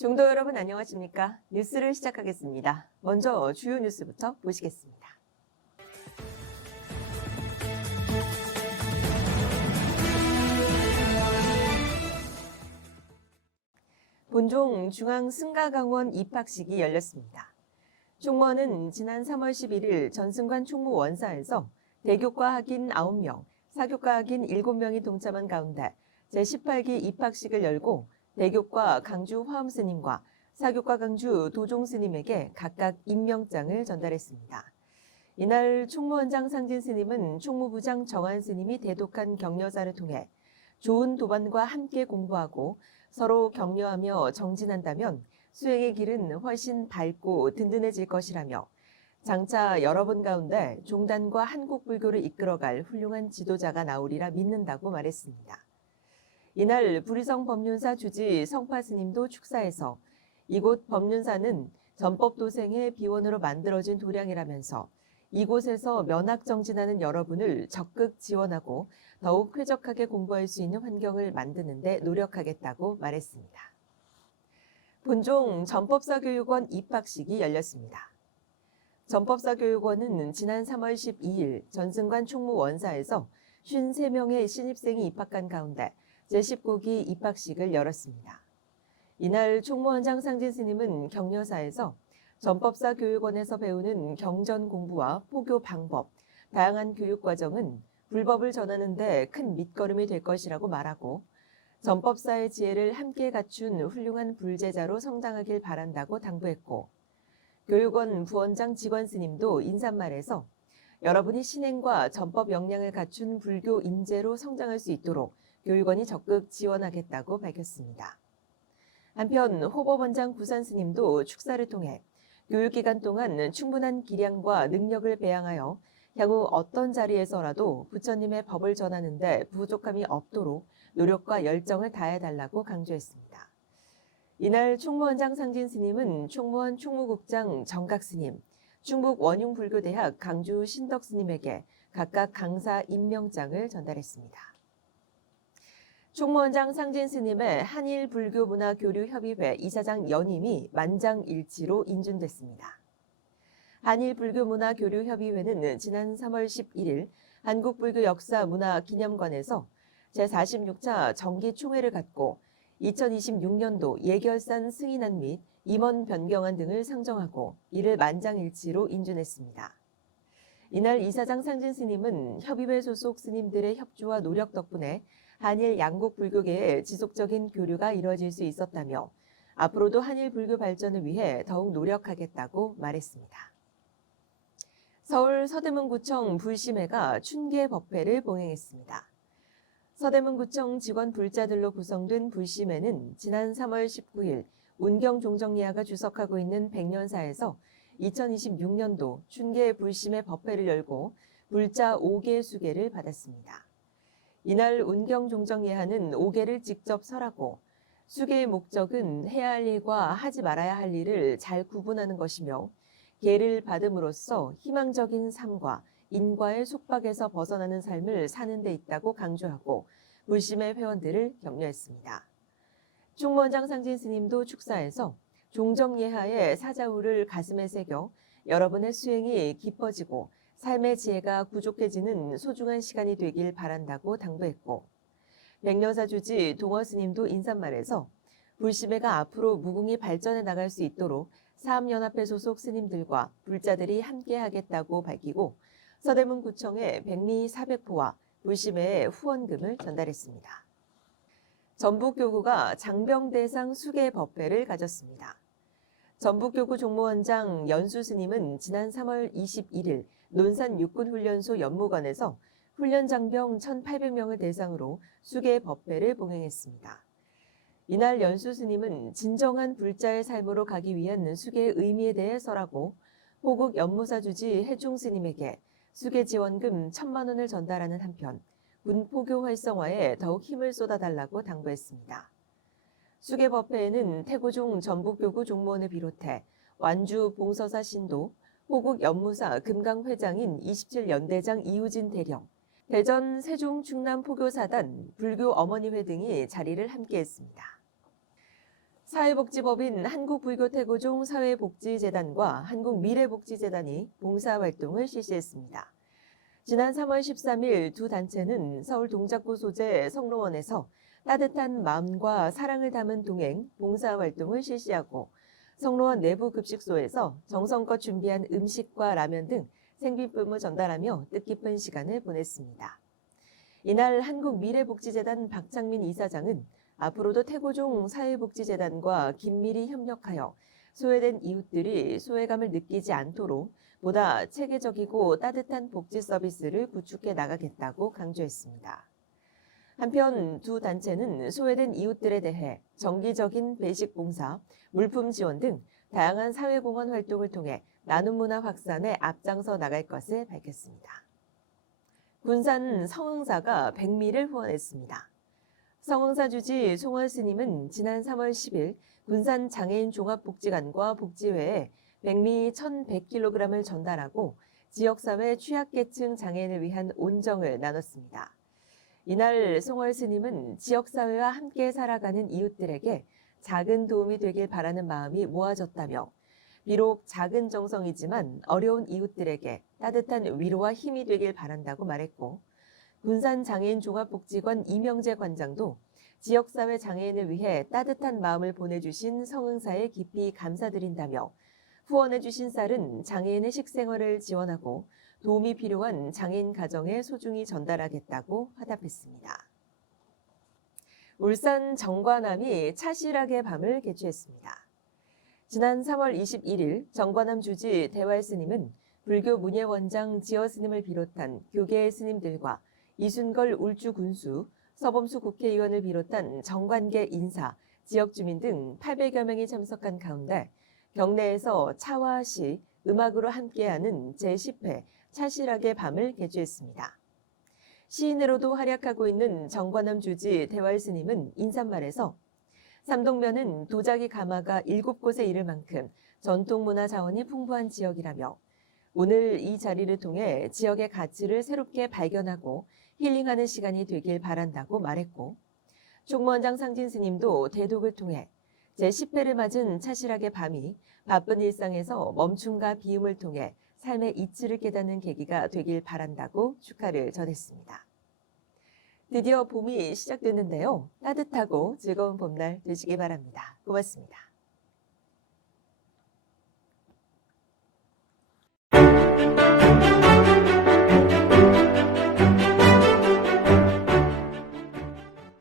중도 여러분 안녕하십니까? 뉴스를 시작하겠습니다. 먼저 주요 뉴스부터 보시겠습니다. 본종 중앙승가강원 입학식이 열렸습니다. 총무원은 지난 3월 11일 전승관 총무원사에서 대교과 학인 9명, 사교과 학인 7명이 동참한 가운데 제18기 입학식을 열고 대교과 강주 화엄스님과 사교과 강주 도종스님에게 각각 임명장을 전달했습니다. 이날 총무원장 상진스님은 총무부장 정한스님이 대독한 격려사를 통해 좋은 도반과 함께 공부하고 서로 격려하며 정진한다면 수행의 길은 훨씬 밝고 든든해질 것이라며 장차 여러분 가운데 종단과 한국불교를 이끌어갈 훌륭한 지도자가 나오리라 믿는다고 말했습니다. 이날 부리성 법륜사 주지 성파스님도 축사해서 이곳 법륜사는 전법도생의 비원으로 만들어진 도량이라면서 이곳에서 면학정진하는 여러분을 적극 지원하고 더욱 쾌적하게 공부할 수 있는 환경을 만드는 데 노력하겠다고 말했습니다. 본종 전법사교육원 입학식이 열렸습니다. 전법사교육원은 지난 3월 12일 전승관 총무원사에서 53명의 신입생이 입학한 가운데 제19기 입학식을 열었습니다. 이날 총무원장 상진스님은 격려사에서 전법사교육원에서 배우는 경전 공부와 포교 방법, 다양한 교육 과정은 불법을 전하는 데 큰 밑거름이 될 것이라고 말하고 전법사의 지혜를 함께 갖춘 훌륭한 불제자로 성장하길 바란다고 당부했고 교육원 부원장 직원스님도 인사말에서 여러분이 신행과 전법 역량을 갖춘 불교 인재로 성장할 수 있도록 교육원이 적극 지원하겠다고 밝혔습니다. 한편 호법원장 구산스님도 축사를 통해 교육기간 동안 충분한 기량과 능력을 배양하여 향후 어떤 자리에서라도 부처님의 법을 전하는 데 부족함이 없도록 노력과 열정을 다해달라고 강조했습니다. 이날 총무원장 상진스님은 총무원 총무국장 정각스님, 충북 원융불교대학 강주 신덕스님에게 각각 강사 임명장을 전달했습니다. 총무원장 상진스님의 한일불교문화교류협의회 이사장 연임이 만장일치로 인준됐습니다. 한일불교문화교류협의회는 지난 3월 11일 한국불교역사문화기념관에서 제46차 정기총회를 갖고 2026년도 예결산 승인안 및 임원 변경안 등을 상정하고 이를 만장일치로 인준했습니다. 이날 이사장 상진스님은 협의회 소속 스님들의 협조와 노력 덕분에 한일 양국 불교계의 지속적인 교류가 이뤄질 수 있었다며 앞으로도 한일 불교 발전을 위해 더욱 노력하겠다고 말했습니다. 서울 서대문구청 불심회가 춘계 법회를 봉행했습니다. 서대문구청 직원 불자들로 구성된 불심회는 지난 3월 19일 운경종정예하가 주석하고 있는 백년사에서 2026년도 춘계 불심회 법회를 열고 불자 5개 수계를 받았습니다. 이날 운경종정예하는 5개를 직접 설하고 수계의 목적은 해야 할 일과 하지 말아야 할 일을 잘 구분하는 것이며 계를 받음으로써 희망적인 삶과 인과의 속박에서 벗어나는 삶을 사는 데 있다고 강조하고 불심회 회원들을 격려했습니다. 총무원장 상진스님도 축사에서 종정예하의 사자우를 가슴에 새겨 여러분의 수행이 깊어지고 삶의 지혜가 부족해지는 소중한 시간이 되길 바란다고 당부했고 백년사 주지 동어스님도 인사말에서 불심회가 앞으로 무궁히 발전해 나갈 수 있도록 사암연합회 소속 스님들과 불자들이 함께하겠다고 밝히고 서대문구청에 백미 400포와 불심회에 후원금을 전달했습니다. 전북교구가 장병대상 수계 법회를 가졌습니다. 전북교구 종무원장 연수스님은 지난 3월 21일 논산육군훈련소 연무관에서 훈련장병 1,800명을 대상으로 수계 법회를 봉행했습니다. 이날 연수스님은 진정한 불자의 삶으로 가기 위한 수계의 의미에 대해 설하고 호국 연무사 주지 해충스님에게 수계 지원금 1,000만 원을 전달하는 한편 군포교 활성화에 더욱 힘을 쏟아달라고 당부했습니다. 수계법회에는 태고종 전북교구 종무원을 비롯해 완주 봉서사 신도, 호국 연무사 금강회장인 27연대장 이우진 대령, 대전 세종 충남 포교사단 불교 어머니회 등이 자리를 함께했습니다. 사회복지법인 한국불교태고종 사회복지재단과 한국미래복지재단이 봉사활동을 실시했습니다. 지난 3월 13일 두 단체는 서울 동작구 소재 성로원에서 따뜻한 마음과 사랑을 담은 동행 봉사활동을 실시하고 성로원 내부 급식소에서 정성껏 준비한 음식과 라면 등 생필품을 전달하며 뜻깊은 시간을 보냈습니다. 이날 한국미래복지재단 박창민 이사장은 앞으로도 태고종 사회복지재단과 긴밀히 협력하여 소외된 이웃들이 소외감을 느끼지 않도록 보다 체계적이고 따뜻한 복지 서비스를 구축해 나가겠다고 강조했습니다. 한편 두 단체는 소외된 이웃들에 대해 정기적인 배식 봉사, 물품 지원 등 다양한 사회공헌 활동을 통해 나눔 문화 확산에 앞장서 나갈 것을 밝혔습니다. 군산 성흥사가 백미를 후원했습니다. 성흥사 주지 송월 스님은 지난 3월 10일 군산 장애인 종합복지관과 복지회에 백미 1,100kg을 전달하고 지역사회 취약계층 장애인을 위한 온정을 나눴습니다. 이날 송월 스님은 지역사회와 함께 살아가는 이웃들에게 작은 도움이 되길 바라는 마음이 모아졌다며 비록 작은 정성이지만 어려운 이웃들에게 따뜻한 위로와 힘이 되길 바란다고 말했고 군산 장애인 종합복지관 이명재 관장도 지역사회 장애인을 위해 따뜻한 마음을 보내주신 성흥사에 깊이 감사드린다며 후원해주신 쌀은 장애인의 식생활을 지원하고 도움이 필요한 장애인 가정에 소중히 전달하겠다고 화답했습니다. 울산 정관함이 차실학의 밤을 개최했습니다. 지난 3월 21일 정관함 주지 대활 스님은 불교 문예원장 지어 스님을 비롯한 교계 스님들과 이순걸 울주 군수, 서범수 국회의원을 비롯한 정관계 인사, 지역 주민 등 800여 명이 참석한 가운데 경내에서 차와 시, 음악으로 함께하는 제10회 차실학의 밤을 개최했습니다. 시인으로도 활약하고 있는 정관함 주지 대활 스님은 인사말에서 삼동면은 도자기 가마가 7곳에 이를 만큼 전통문화 자원이 풍부한 지역이라며 오늘 이 자리를 통해 지역의 가치를 새롭게 발견하고 힐링하는 시간이 되길 바란다고 말했고 총무원장 상진 스님도 대독을 통해 제10회를 맞은 차실학의 밤이 바쁜 일상에서 멈춤과 비움을 통해 삶의 이치를 깨닫는 계기가 되길 바란다고 축하를 전했습니다. 드디어 봄이 시작됐는데요. 따뜻하고 즐거운 봄날 되시기 바랍니다. 고맙습니다.